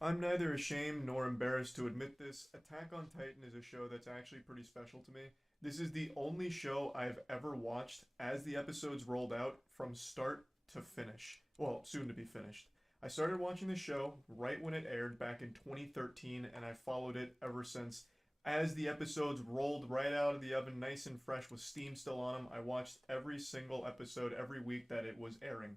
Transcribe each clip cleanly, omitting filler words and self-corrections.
I'm neither ashamed nor embarrassed to admit this. Attack on Titan is a show that's actually pretty special to me. This is the only show I've ever watched as the episodes rolled out from start to finish. Well, soon to be finished. I started watching the show right when it aired back in 2013, and I followed it ever since. As the episodes rolled right out of the oven, nice and fresh with steam still on them, I watched every single episode every week that it was airing.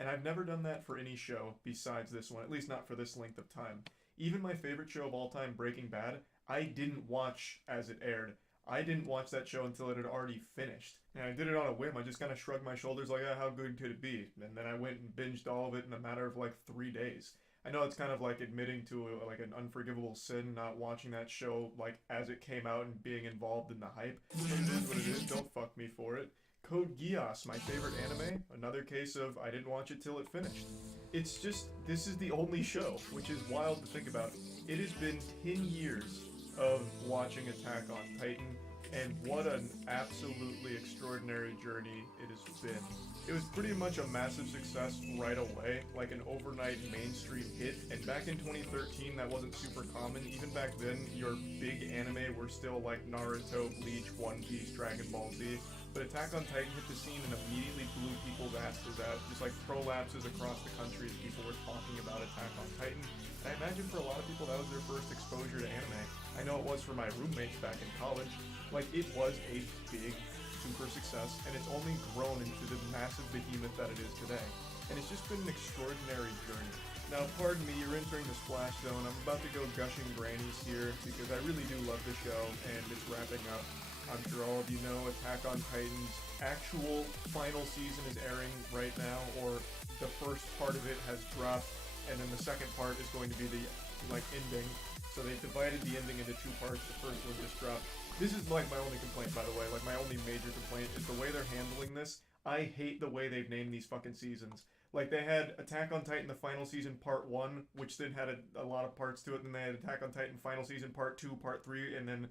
And I've never done that for any show besides this one, at least not for this length of time. Even my favorite show of all time, Breaking Bad, I didn't watch as it aired. I didn't watch that show until it had already finished. And I did it on a whim. I just kind of shrugged my shoulders like, how good could it be? And then I went and binged all of it in a matter of like 3 days. I know it's kind of like admitting to like an unforgivable sin, not watching that show like as it came out and being involved in the hype. But it is what it is. Don't fuck me for it. Code Geass, my favorite anime, another case of I didn't watch it till it finished. It's just, this is the only show, which is wild to think about. It has been 10 years of watching Attack on Titan, and what an absolutely extraordinary journey it has been. It was pretty much a massive success right away, like an overnight mainstream hit, and back in 2013 that wasn't super common. Even back then, your big anime were still like Naruto, Bleach, One Piece, Dragon Ball Z, but Attack on Titan hit the scene and immediately blew people's asses out, just like prolapses across the country as people were talking about Attack on Titan. And I imagine for a lot of people that was their first exposure to anime. I know it was for my roommates back in college. Like, it was a big, super success, and it's only grown into the massive behemoth that it is today. And it's just been an extraordinary journey. Now, pardon me, you're entering the splash zone. I'm about to go gushing grannies here because I really do love the show, and it's wrapping up. I'm sure all of you know Attack on Titan's actual final season is airing right now, or the first part of it has dropped, and then the second part is going to be the like ending. So they divided the ending into two parts. The first one just dropped. This is like my only complaint, by the way. Like my only major complaint is the way they're handling this. I hate the way they've named these fucking seasons. Like they had Attack on Titan the final season part 1, which then had a lot of parts to it. Then they had Attack on Titan final season part 2, part 3, and then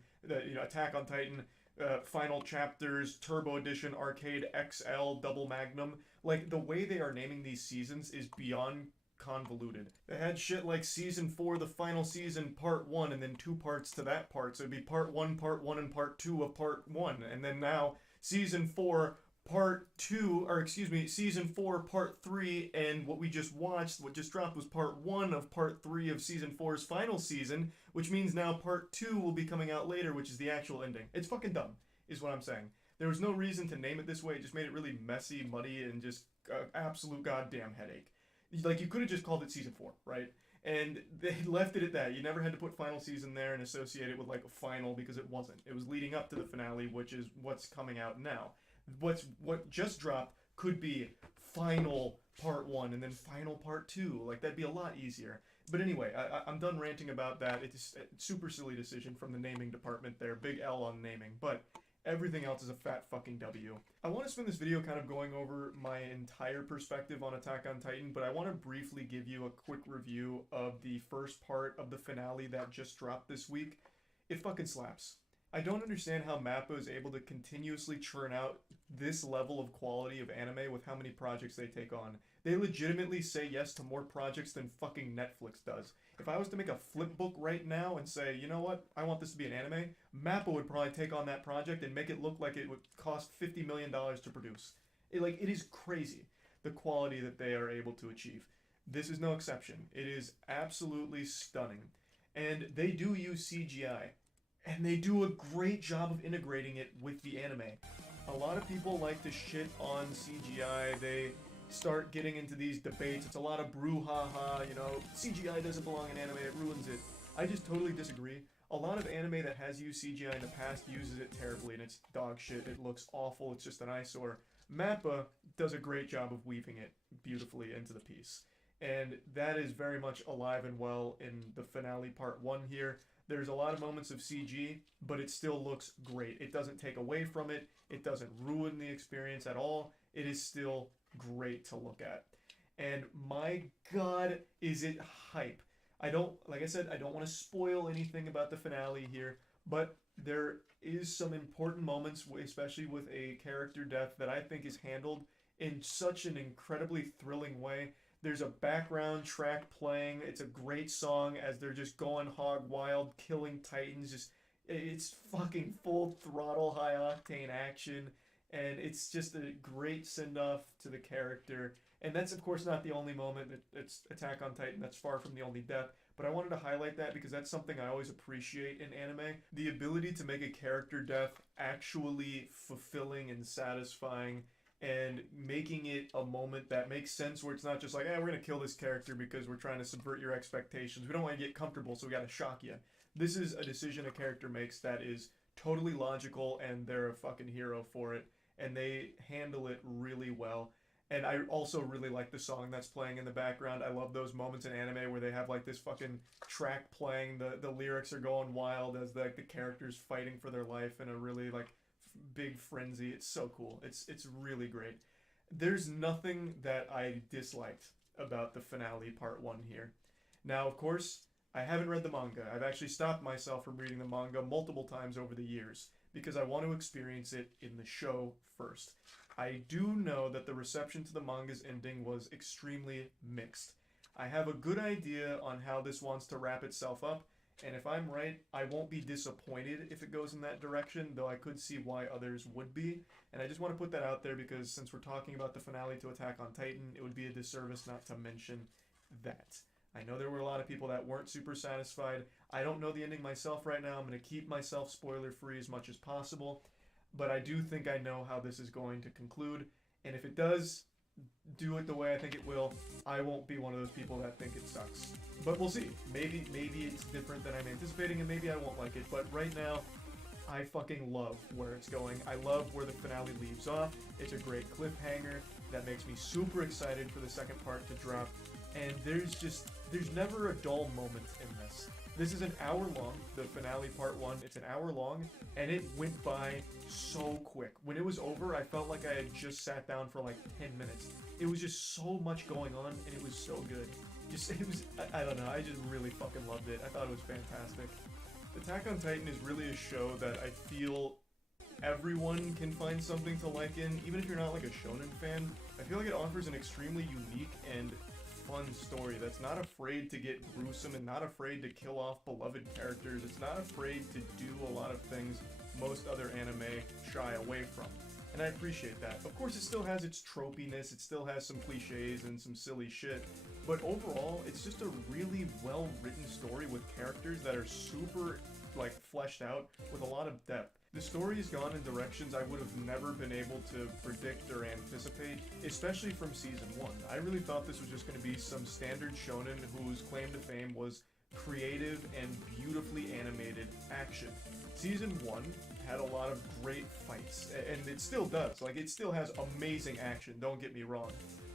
Attack on Titan final chapters, Turbo Edition, Arcade XL, Double Magnum. Like the way they are naming these seasons is beyond convoluted. They had shit like season 4, the final season, part 1, and then two parts to that part. So it'd be part 1, and part 2 of part 1. And then now season 4, part 2, or excuse me, season 4, part 3, and what we just watched, what just dropped, was part 1 of part 3 of season four's final season, which means now part 2 will be coming out later, which is the actual ending. It's fucking dumb, is what I'm saying. There was no reason to name it this way. It just made it really messy, muddy, and just absolute goddamn headache. Like, you could have just called it season 4, right? And they left it at that. You never had to put final season there and associate it with like a final, because it wasn't. It was leading up to the finale, which is what's coming out now. What just dropped could be final part 1 and then final part 2. Like, that'd be a lot easier. But anyway, I'm done ranting about that. It's a super silly decision from the naming department there. Big L on naming. But everything else is a fat fucking W. I want to spend this video kind of going over my entire perspective on Attack on Titan, but I want to briefly give you a quick review of the first part of the finale that just dropped this week. It fucking slaps. I don't understand how Mappa is able to continuously churn out this level of quality of anime with how many projects they take on. They legitimately say yes to more projects than fucking Netflix does. If I was to make a flip book right now and say, you know what, I want this to be an anime, Mappa would probably take on that project and make it look like it would cost $50 million to produce. It is crazy, the quality that they are able to achieve. This is no exception. It is absolutely stunning. And they do use CGI. And they do a great job of integrating it with the anime. A lot of people like to shit on CGI. They start getting into these debates. It's a lot of brouhaha, CGI doesn't belong in anime, it ruins it. I just totally disagree. A lot of anime that has used CGI in the past uses it terribly, and it's dog shit. It looks awful. It's just an eyesore. Mappa does a great job of weaving it beautifully into the piece. And that is very much alive and well in the finale part 1 here. There's a lot of moments of CG, but it still looks great. It doesn't take away from it. It doesn't ruin the experience at all. It is still great to look at. And my God, is it hype. Like I said, I don't want to spoil anything about the finale here, but there is some important moments, especially with a character death, that I think is handled in such an incredibly thrilling way There's a background track playing. It's a great song as they're just going hog wild, killing titans. Just it's fucking full throttle, high octane action, and it's just a great send off to the character. And that's of course not the only moment. It's Attack on Titan. That's far from the only death. But I wanted to highlight that because that's something I always appreciate in anime. The ability to make a character death actually fulfilling and satisfying and making it a moment that makes sense where it's not just like, we're going to kill this character because we're trying to subvert your expectations. We don't want to get comfortable, so we got to shock you. This is a decision a character makes that is totally logical, and they're a fucking hero for it. And they handle it really well. And I also really like the song that's playing in the background. I love those moments in anime where they have like this fucking track playing. The lyrics are going wild as the characters fighting for their life in a really like big frenzy. It's so cool. It's really great. There's nothing that I disliked about the finale part 1 here. Now, of course, I haven't read the manga. I've actually stopped myself from reading the manga multiple times over the years because I want to experience it in the show first. I do know that the reception to the manga's ending was extremely mixed. I have a good idea on how this wants to wrap itself up, and if I'm right, I won't be disappointed if it goes in that direction, though I could see why others would be. And I just want to put that out there because since we're talking about the finale to Attack on Titan, it would be a disservice not to mention that. I know there were a lot of people that weren't super satisfied. I don't know the ending myself right now. I'm going to keep myself spoiler free as much as possible. But I do think I know how this is going to conclude. And if it does do it the way I think it will, I won't be one of those people that think it sucks. But we'll see. Maybe it's different than I'm anticipating, and maybe I won't like it. But right now, I fucking love where it's going. I love where the finale leaves off. It's a great cliffhanger that makes me super excited for the second part to drop. And there's never a dull moment in this. This is an hour long, the finale part 1. It's an hour long, and it went by so quick. When it was over, I felt like I had just sat down for like 10 minutes. It was just so much going on, and it was so good. I don't know, I just really fucking loved it. I thought it was fantastic. Attack on Titan is really a show that I feel everyone can find something to like in, even if you're not like a shonen fan. I feel like it offers an extremely unique and fun story that's not afraid to get gruesome and not afraid to kill off beloved characters. It's not afraid to do a lot of things most other anime shy away from. And I appreciate that. Of course, it still has its tropiness, it still has some cliches and some silly shit, but overall, it's just a really well-written story with characters that are super, like, fleshed out with a lot of depth. The story has gone in directions I would have never been able to predict or anticipate, especially from Season 1. I really thought this was just going to be some standard shonen whose claim to fame was creative and beautifully animated action. Season 1 had a lot of great fights, and it still does. Like, it still has amazing action, don't get me wrong.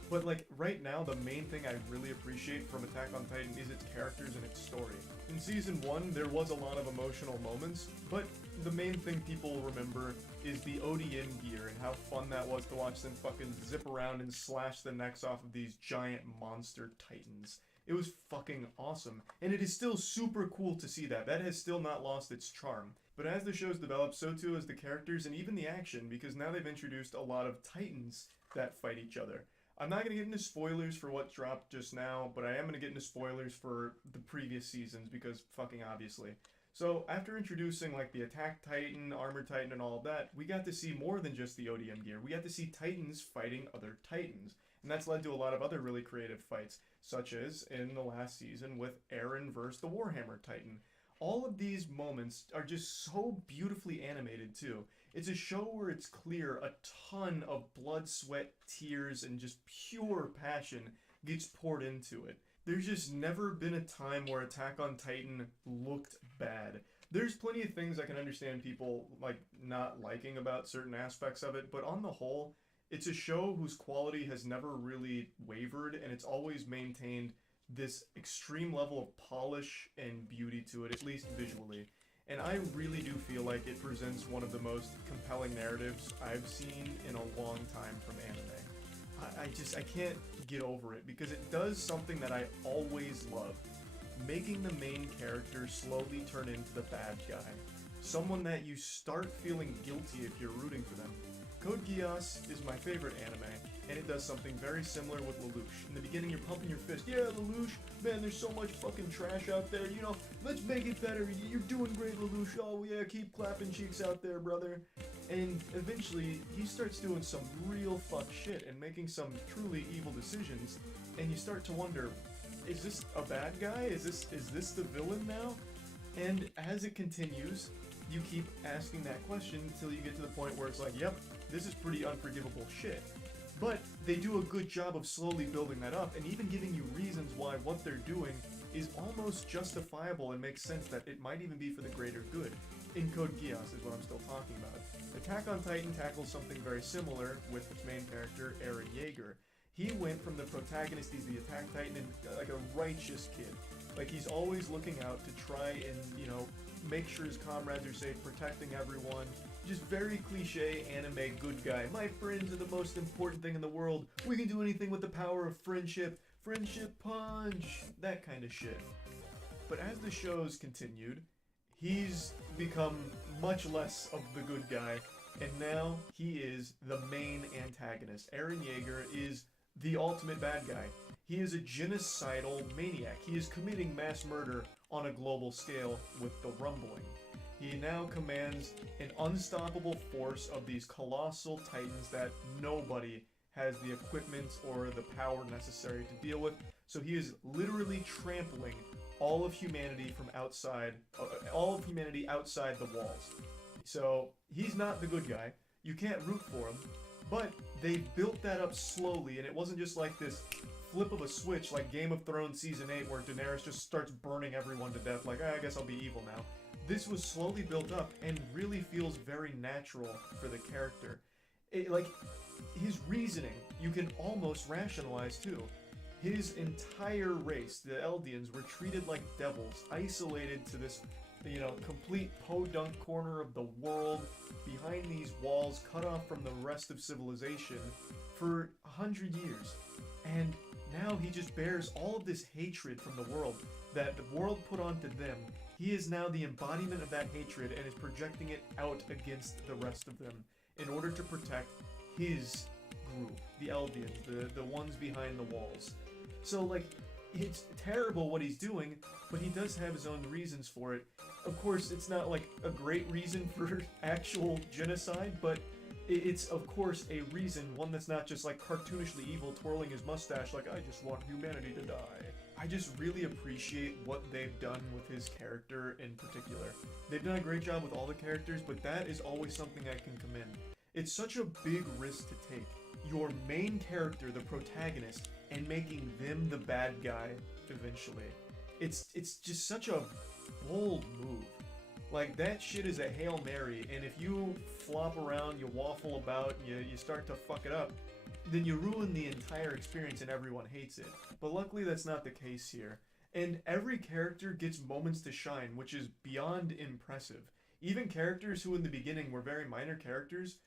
But, like, right now, the main thing I really appreciate from Attack on Titan is its characters and its story. In Season 1, there was a lot of emotional moments, but the main thing people remember is the ODM gear and how fun that was to watch them fucking zip around and slash the necks off of these giant monster titans. It was fucking awesome. And it is still super cool to see that. That has still not lost its charm. But as the show's developed, so too has the characters and even the action, because now they've introduced a lot of titans that fight each other. I'm not going to get into spoilers for what dropped just now, but I am going to get into spoilers for the previous seasons, because fucking obviously. So, after introducing, like, the Attack Titan, Armor Titan, and all of that, we got to see more than just the ODM gear. We got to see Titans fighting other Titans. And that's led to a lot of other really creative fights, such as in the last season with Eren versus the Warhammer Titan. All of these moments are just so beautifully animated, too. It's a show where it's clear a ton of blood, sweat, tears, and just pure passion gets poured into it. There's just never been a time where Attack on Titan looked bad. There's plenty of things I can understand people, like, not liking about certain aspects of it, but on the whole, it's a show whose quality has never really wavered, and it's always maintained this extreme level of polish and beauty to it, at least visually. And I really do feel like it presents one of the most compelling narratives I've seen in a long time from anime. I can't get over it, because it does something that I always love. Making the main character slowly turn into the bad guy. Someone that you start feeling guilty if you're rooting for them. Code Geass is my favorite anime, and it does something very similar with Lelouch. In the beginning, you're pumping your fist. Yeah, Lelouch, man, there's so much fucking trash out there. You know, let's make it better. You're doing great, Lelouch. Oh yeah, keep clapping cheeks out there, brother. And eventually, he starts doing some real fuck shit and making some truly evil decisions. And you start to wonder, is this a bad guy? Is this the villain now? And as it continues, you keep asking that question until you get to the point where it's like, yep, this is pretty unforgivable shit. But they do a good job of slowly building that up and even giving you reasons why what they're doing is almost justifiable and makes sense that it might even be for the greater good. In Code Geass is what I'm still talking about. Attack on Titan tackles something very similar with its main character, Eren Yeager. He went from the protagonist, he's the Attack Titan, and like a righteous kid. Like, he's always looking out to try and, you know, make sure his comrades are safe, protecting everyone. Just very cliche anime good guy. My friends are the most important thing in the world. We can do anything with the power of friendship. Friendship punch. That kind of shit. But as the show's continued, he's become much less of the good guy, and now he is the main antagonist. Eren Yeager is the ultimate bad guy. He is a genocidal maniac. He is committing mass murder on a global scale with the Rumbling. He now commands an unstoppable force of these colossal titans that nobody has the equipment or the power necessary to deal with. So he is literally trampling all of humanity from outside, all of humanity outside the walls. So he's not the good guy. You can't root for him, but they built that up slowly, and it wasn't just like this flip of a switch like Game of Thrones Season 8 where Daenerys just starts burning everyone to death like, I guess I'll be evil now. This was slowly built up and really feels very natural for the character. Like, his reasoning, you can almost rationalize too. His entire race, the Eldians, were treated like devils, isolated to this, you know, complete podunk corner of the world, behind these walls, cut off from the rest of civilization for 100 years. And now he just bears all of this hatred from the world that the world put onto them. He is now the embodiment of that hatred and is projecting it out against the rest of them in order to protect his group, the Eldians, the ones behind the walls. So, like, it's terrible what he's doing, but he does have his own reasons for it. Of course, it's not, like, a great reason for actual genocide, but it's, of course, a reason, one that's not just, like, cartoonishly evil, twirling his mustache like, I just want humanity to die. I just really appreciate what they've done with his character in particular. They've done a great job with all the characters, but that is always something I can commend. It's such a big risk to take. Your main character, the protagonist, and making them the bad guy eventually. It's just such a bold move. Like, that shit is a Hail Mary, and if you flop around, you waffle about, you start to fuck it up, then you ruin the entire experience and everyone hates it. But luckily that's not the case here. And every character gets moments to shine, which is beyond impressive. Even characters who in the beginning were very minor characters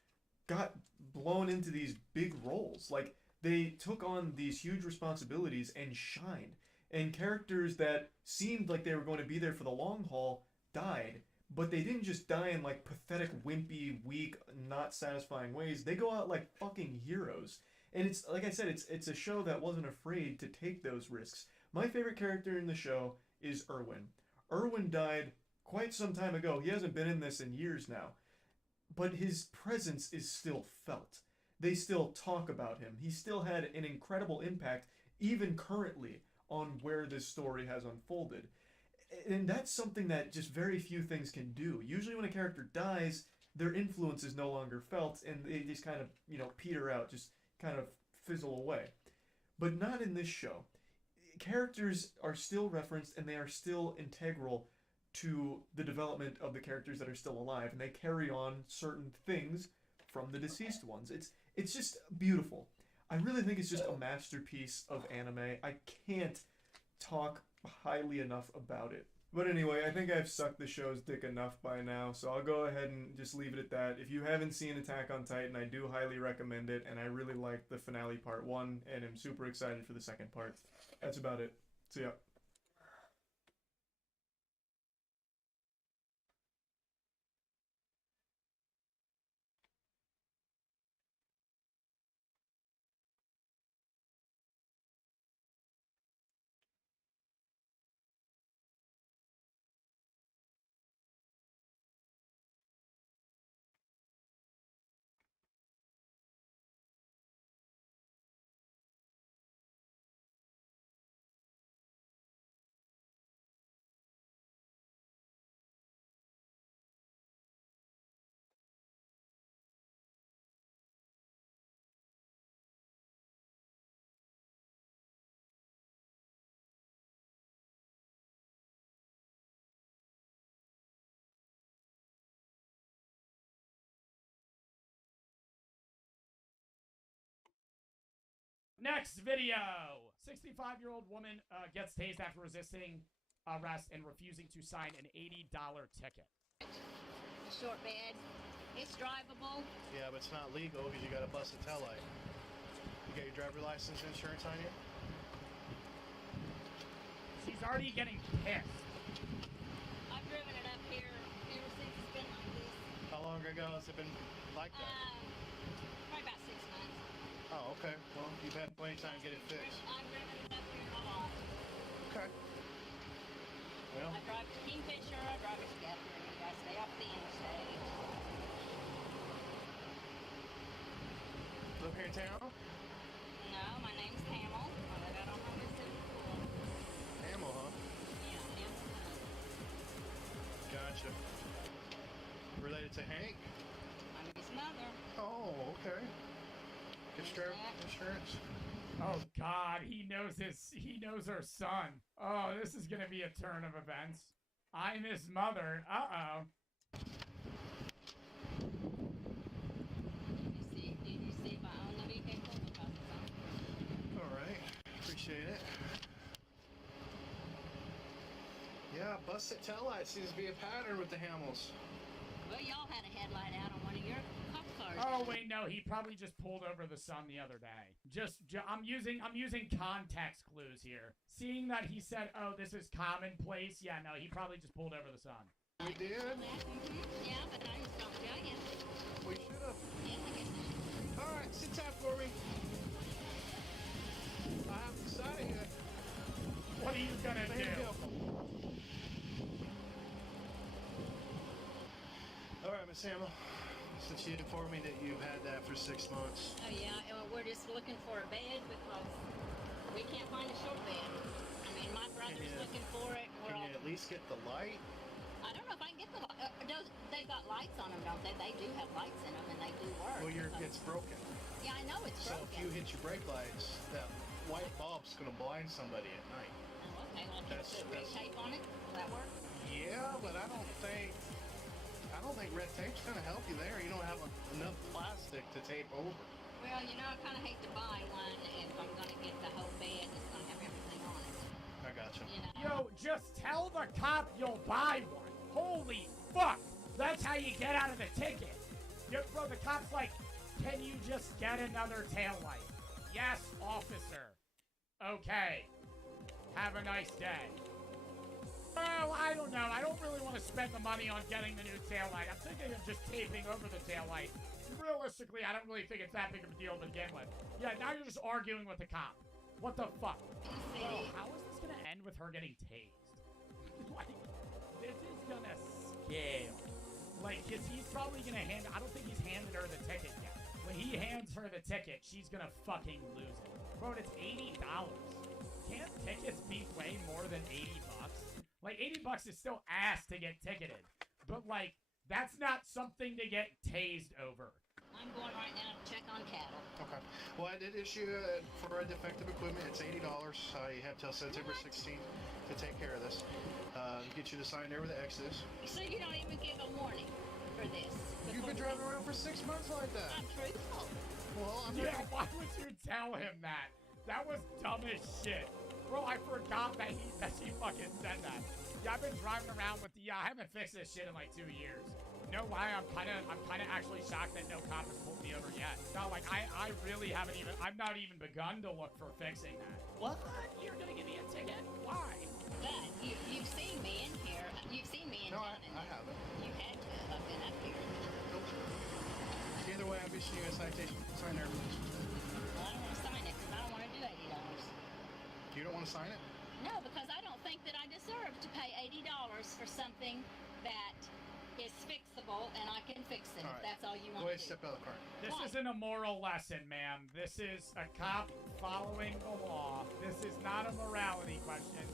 got blown into these big roles. Like, they took on these huge responsibilities and shined. And characters that seemed like they were going to be there for the long haul died. But they didn't just die in, like, pathetic, wimpy, weak, not satisfying ways. They go out like fucking heroes. And it's, like I said, it's a show that wasn't afraid to take those risks. My favorite character in the show is Erwin. Erwin died quite some time ago. He hasn't been in this in years now. But his presence is still felt. They still talk about him. He still had an incredible impact, even currently, on where this story has unfolded. And that's something that just very few things can do. Usually when a character dies, their influence is no longer felt, and they just kind of, you know, peter out, just kind of fizzle away. But not in this show. Characters are still referenced, and they are still integral to the development of the characters that are still alive, and they carry on certain things from the deceased ones. It's just beautiful. I really think it's just a masterpiece of anime. I can't talk highly enough about it. But anyway, I think I've sucked the show's dick enough by now, so I'll go ahead and just leave it at that. If you haven't seen Attack on Titan, I do highly recommend it, and I really liked the finale part 1, and I'm super excited for the second part. That's about it. See ya. Next video. 65-year-old woman gets tased after resisting arrest and refusing to sign an $80 ticket. Short bed. It's drivable. Yeah, but it's not legal because you got to bust a taillight. You got your driver license and insurance on you? She's already getting pissed. I've driven it up here ever since it's been like this. How long ago has it been like that? Probably about 6 months. Oh, okay. Well, you've had plenty of time to get it fixed. I've driven it up here a lot. Okay. Well, I drive to Kingfisher, I drive to Guthrie, I stay off the interstate. live here in town? No, my name's Hamel. I live out on Highway 74. Hamel, huh? Yeah, Hamel. Gotcha. Related to Hank? I'm his mother. Oh, okay. Gift insurance? Oh God, he knows her son. Oh, this is gonna be a turn of events. I'm his mother. Uh-oh. Did you see if I own the vehicle? Because it's on. Alright, appreciate it. Yeah, busted taillight seems to be a pattern with the Hamels. Well, y'all had a headlight out on one of your cop cars. Oh wait, no, he probably just pulled over the son the other day. I'm using context clues here. Seeing that he said, "Oh, this is commonplace." Yeah, no, he probably just pulled over the son. We did? Mm-hmm. Yeah, but I just don't tell you. We should have. Yeah, I guess I should. Alright, sit tight for me. I haven't decided yet. What are you gonna There you do? go. Alright, Miss Hamel. Since you informed me that you've had that for 6 months. Oh yeah, we're just looking for a bed because we can't find a short bed. I mean, my brother's looking for it. Can you at least get the light? I don't know if I can get the light. They've got lights on them, don't they? They do have lights in them, and they do work. Well, so. it's broken. Yeah, I know it's So broken. if you hit your brake lights, that white bulb's gonna blind somebody at night. Oh, okay, well, can you put red tape on it? Will that work? Yeah, but I don't think red tape's gonna help you there. You don't have enough plastic to tape over. Well, you know, I kind of hate to buy one if I'm going to get the whole bed that's going to have everything on it. I gotcha. You know? Yo, just tell the cop you'll buy one. Holy fuck! That's how you get out of the ticket. Bro, the cop's like, "Can you just get another taillight?" "Yes, officer." "Okay. Have a nice day." Well, I don't know. I don't really want to spend the money on getting the new taillight. I'm thinking of just taping over the taillight. Realistically, I don't really think it's that big of a deal to begin with. Yeah, now you're just arguing with the cop. What the fuck? Bro, how is this gonna end with her getting tased? Like, this is gonna scale. Like, cause he's probably gonna hand. I don't think he's handed her the ticket yet. When he hands her the ticket, she's gonna fucking lose it. Bro, it's $80. Can't tickets be way more than $80? Like, $80 is still ass to get ticketed. But, like, that's not something to get tased over. I'm going right now to check on cattle. Okay. Well, I did issue for defective equipment. It's $80. You have till September 16th to take care of this. Get you to sign there with the X's. So you don't even give a warning for this? You've been driving around for 6 months like that. I'm truthful. Well, I'm Yeah, why would you tell him that? That was dumb as shit. Bro, I forgot that she fucking said that. Yeah, I've been driving around with I haven't fixed this shit in like 2 years. You know why? I'm kind of actually shocked that no cop has pulled me over yet. No, like, I really haven't even, I've not even begun to look for fixing that. What? You're gonna give me a ticket? Why? But you've seen me in here. You've seen me in No, town. I haven't. You had to have been up here. Either way, I'm issuing you a citation. Sign there. Well, I don't want to sign it because I don't want to do $80. You don't want to sign it? No, because I don't think that I deserve to pay $80 for something that is fixable and I can fix it if that's all you Go want ahead, to do. step out of the car. This Why? isn't a moral lesson, ma'am. This is a cop following the law. This is not a morality question.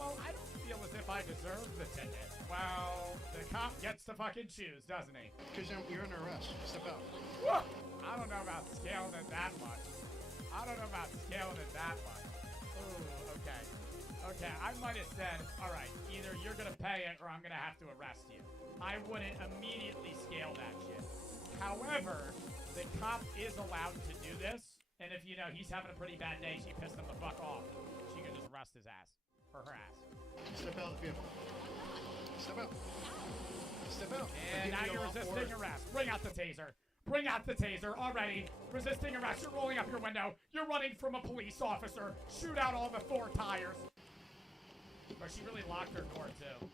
Well, I don't feel as if I deserve the ticket. Well, the cop gets to fucking choose, doesn't he? Because you're under arrest. Step out. Whoa! I don't know about scaling it that much. I don't know about scaling it that much. Ooh, okay. Okay, I might have said, all right, either you're going to pay it or I'm going to have to arrest you. I wouldn't immediately scale that shit. However, the cop is allowed to do this And if, you know, he's having a pretty bad day, she pissed him the fuck off, she can just arrest his ass. Or her ass. Step out of the vehicle. Step out. Step out. And now you're resisting arrest. Bring out the taser. Bring out the taser already. Resisting arrest. You're rolling up your window. You're running from a police officer. Shoot out all the 4 tires. But she really locked her door too.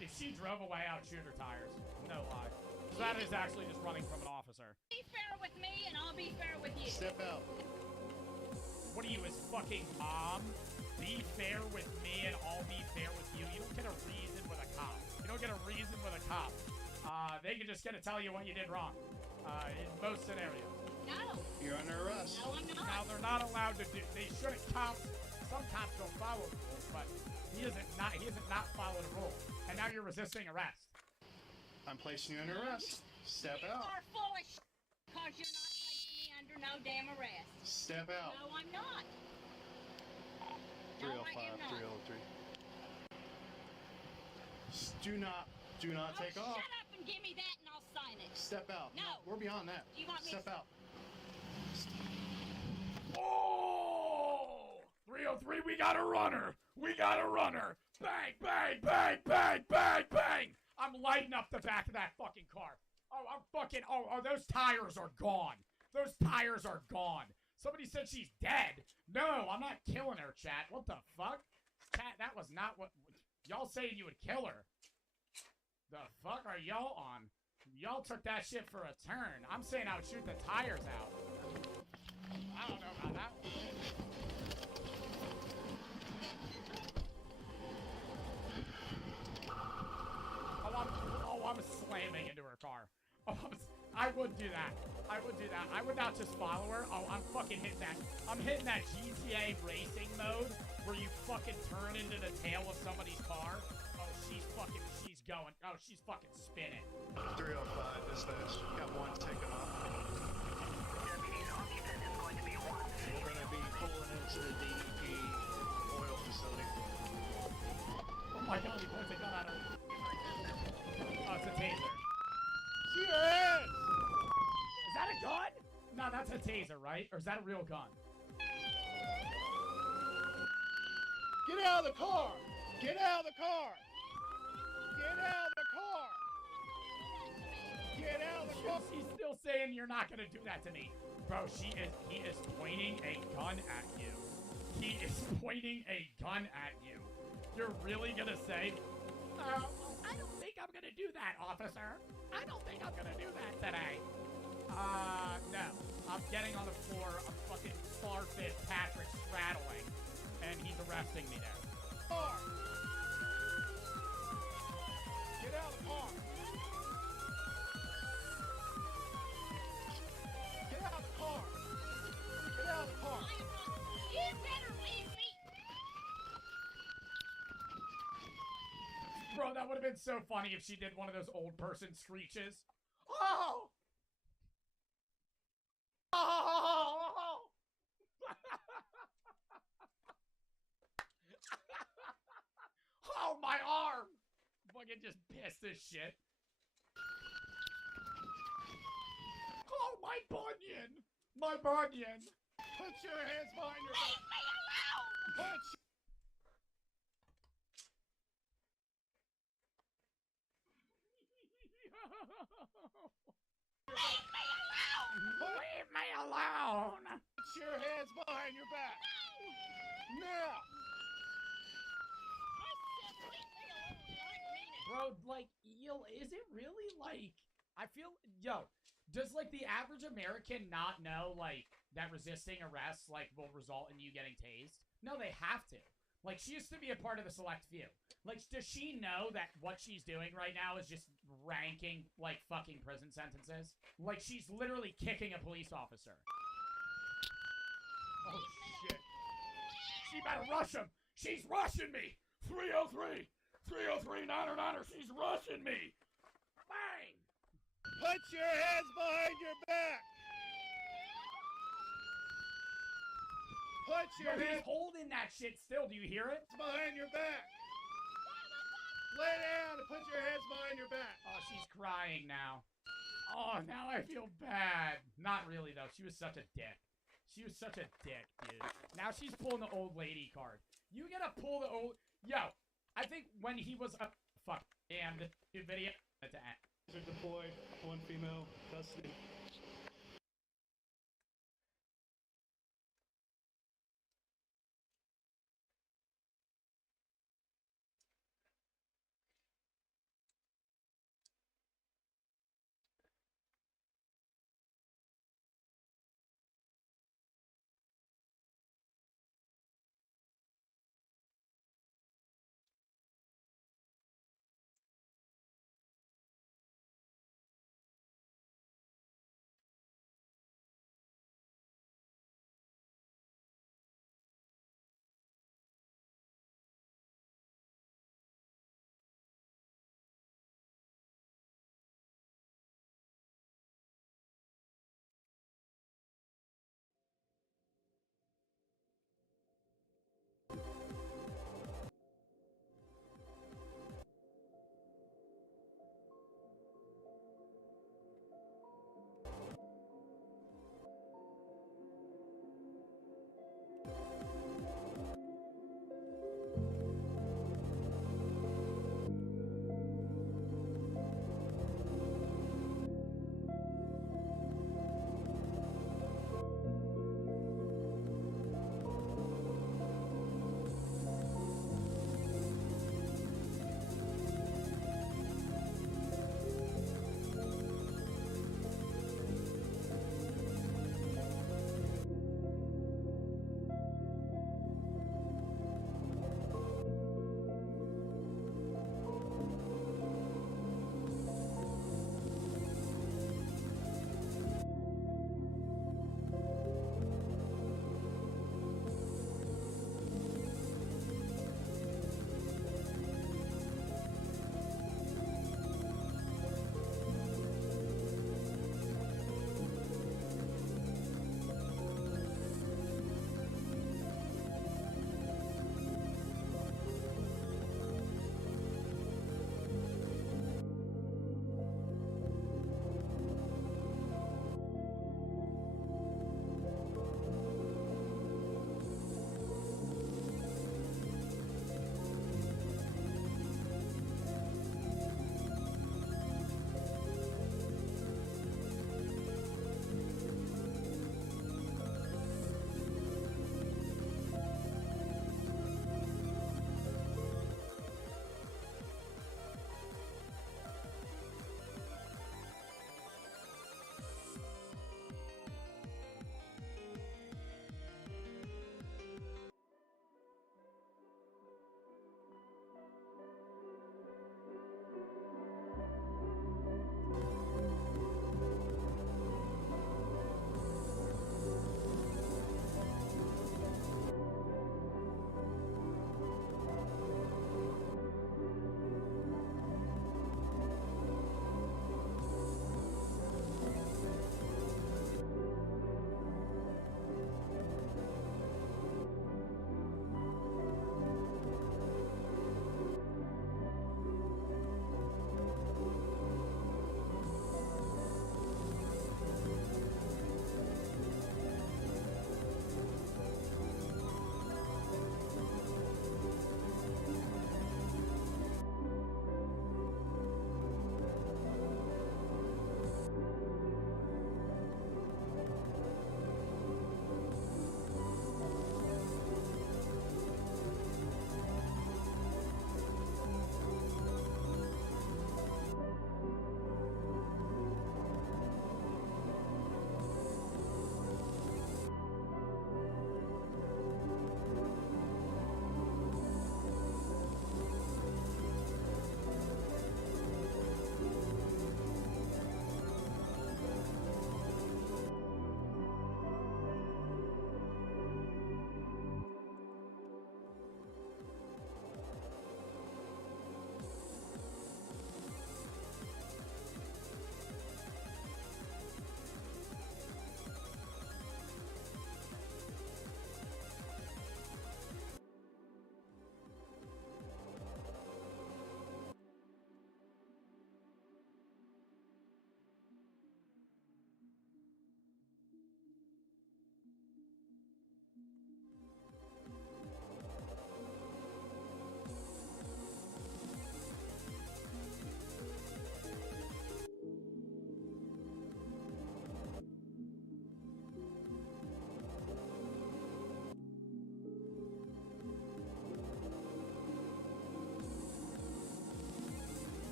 If she drove away, I would shoot her tires. No lie. So that is actually just running from an officer. Be fair with me, and I'll be fair with you. Step out. What are you, his fucking mom? Be fair with me and I'll be fair with you. You don't get a reason with a cop. You don't get a reason with a cop. They can just get to tell you what you did wrong. In most scenarios. No. You're under arrest. No, I'm not. Now, they're not allowed to do... They shouldn't cops... Some cops don't follow the rules, but he hasn't not followed a rule. And now you're resisting arrest. I'm placing you under arrest. Step You out. are full of shit, because you're not placing me under no damn arrest. Step out. No, I'm not. 305, 303. Do not take off. Shut up and give me that and I'll sign it. Step out. No. We're beyond that. You want me Step to- out. Oh! 303, we got a runner! We got a runner! Bang, bang, bang, bang, bang, bang! I'm lighting up the back of that fucking car. Oh, I'm fucking... Oh, those tires are gone. Those tires are gone. Somebody said she's dead. No, I'm not killing her, chat. What the fuck? Chat, that was not what... Y'all saying you would kill her. The fuck are y'all on? Y'all took that shit for a turn. I'm saying I would shoot the tires out. I don't know about that one. I'm slamming into her car. I would do that. I would do that. I would not just follow her. Oh, I'm fucking hitting that. I'm hitting that GTA racing mode where you fucking turn into the tail of somebody's car. Oh, she's going. Oh, she's fucking spinning. 305 dispatch. Got one taken off. Deputy's occupant is going to be one. We're going to be pulling into the DEP oil facility. Oh my god, he points a gun at her. Oh, it's a taser. See your head! Is that a gun? No, that's a taser, right? Or is that a real gun? Get out of the car! Get out of the car! Get out of the car! Get out of the car! She's still saying you're not gonna do that to me. Bro, he is pointing a gun at you. He is pointing a gun at you. You're really gonna say, I don't think I'm gonna do that, officer. I don't think I'm gonna do that today. No. I'm getting on the floor. I'm fucking Starfit Patrick straddling. And he's arresting me there. Car! Get out of the car! Get out of the car! Get out of the car! You better leave me. Bro, that would have been so funny if she did one of those old person screeches. Oh! Oh! Oh, my arm! Fucking just pissed this shit. Oh, my bunion! My bunion! Put your hands behind your back! Leave me alone. Put Leave me alone! your hands behind your back! Now! I said leave me alone. I mean it. Bro, like, yo, is it really, like, I feel, yo, does, like, the average American not know, like, that resisting arrest, like, will result in you getting tased? No, they have to. Like, she used to be a part of the select few. Like, does she know that what she's doing right now is just ranking, like, fucking prison sentences? Like, she's literally kicking a police officer. Oh, shit. She better rush him. She's rushing me. 303. 303, 909er. She's rushing me. Bang. Put your hands behind your back! Put your Yo, he's hands holding that shit still. Do you hear it? behind your back! Lay down and put your hands behind your back! Oh, she's crying now. Oh, now I feel bad. Not really, though. She was such a dick. She was such a dick, dude. Now she's pulling the old lady card. You gotta pull the old... Yo, I think when he was a... Fuck. And the video... Deployed, one female, custody.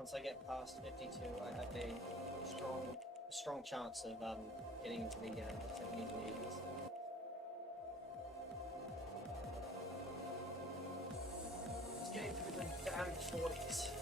once I get past 52, I have a strong chance of getting into the 70s and 80s. Let's get into the damn 40s.